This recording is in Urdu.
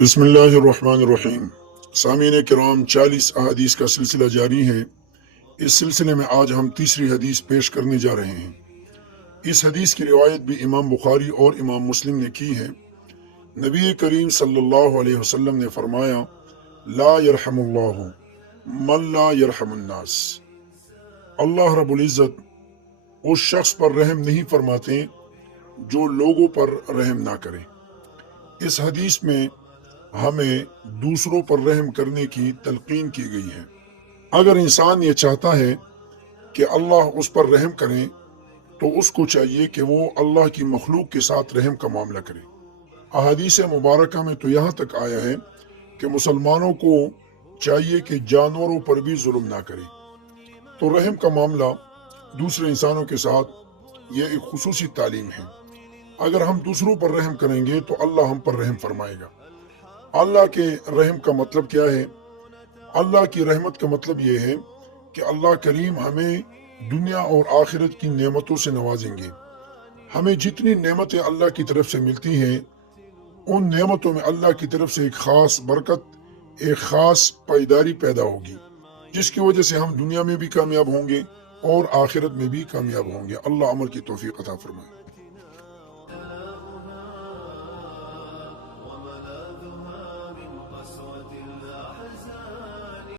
بسم اللہ الرحمن الرحیم۔ سامعین کرام، 40 احادیث کا سلسلہ جاری ہے۔ اس سلسلے میں آج ہم تیسری حدیث پیش کرنے جا رہے ہیں۔ اس حدیث کی روایت بھی امام بخاری اور امام مسلم نے کی ہے۔ نبی کریم صلی اللہ علیہ وسلم نے فرمایا، لا یرحم اللہ من لا یرحم الناس۔ اللہ رب العزت اس شخص پر رحم نہیں فرماتے جو لوگوں پر رحم نہ کرے۔ اس حدیث میں ہمیں دوسروں پر رحم کرنے کی تلقین کی گئی ہے۔ اگر انسان یہ چاہتا ہے کہ اللہ اس پر رحم کرے تو اس کو چاہیے کہ وہ اللہ کی مخلوق کے ساتھ رحم کا معاملہ کرے۔ احادیث مبارکہ میں تو یہاں تک آیا ہے کہ مسلمانوں کو چاہیے کہ جانوروں پر بھی ظلم نہ کرے۔ تو رحم کا معاملہ دوسرے انسانوں کے ساتھ یہ ایک خصوصی تعلیم ہے۔ اگر ہم دوسروں پر رحم کریں گے تو اللہ ہم پر رحم فرمائے گا۔ اللہ کے رحم کا مطلب کیا ہے؟ اللہ کی رحمت کا مطلب یہ ہے کہ اللہ کریم ہمیں دنیا اور آخرت کی نعمتوں سے نوازیں گے۔ ہمیں جتنی نعمتیں اللہ کی طرف سے ملتی ہیں، ان نعمتوں میں اللہ کی طرف سے ایک خاص برکت، ایک خاص پائیداری پیدا ہوگی، جس کی وجہ سے ہم دنیا میں بھی کامیاب ہوں گے اور آخرت میں بھی کامیاب ہوں گے۔ اللہ عمل کی توفیق عطا فرمائے۔